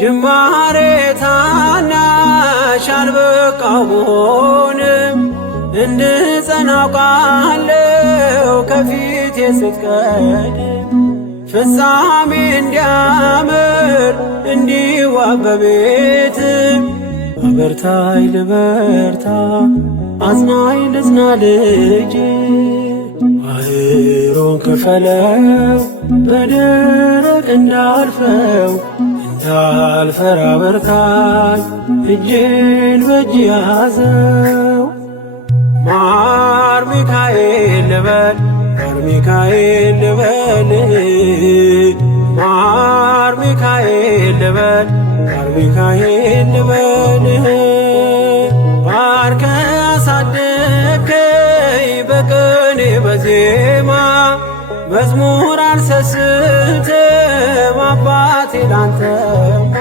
ጅማሬ ታናሽ አልበቃው ብሆንም እንድጸና አውቃለሁ ከፊቴ ስትቀድም ፍጻሜ እንዲያምር እንዲዋብ በቤት አበርታይ ልበርታ አጽናኝ ልጽና ልጅ ባህሩን ክፈለው በደረቅ እንዳልፈው እንዳልፈራ በርታኝ እጄን በእጅ ያዘው ማር ሚካኤል ልበል ማር ሚካኤል ልበል ማር ሚካኤል ልበል ማር ሚካኤል ልበል ባርከ አሳደግከኝ በቅኔ በዜማ መዝሙር አልሰስትም አባቴ ላንተማ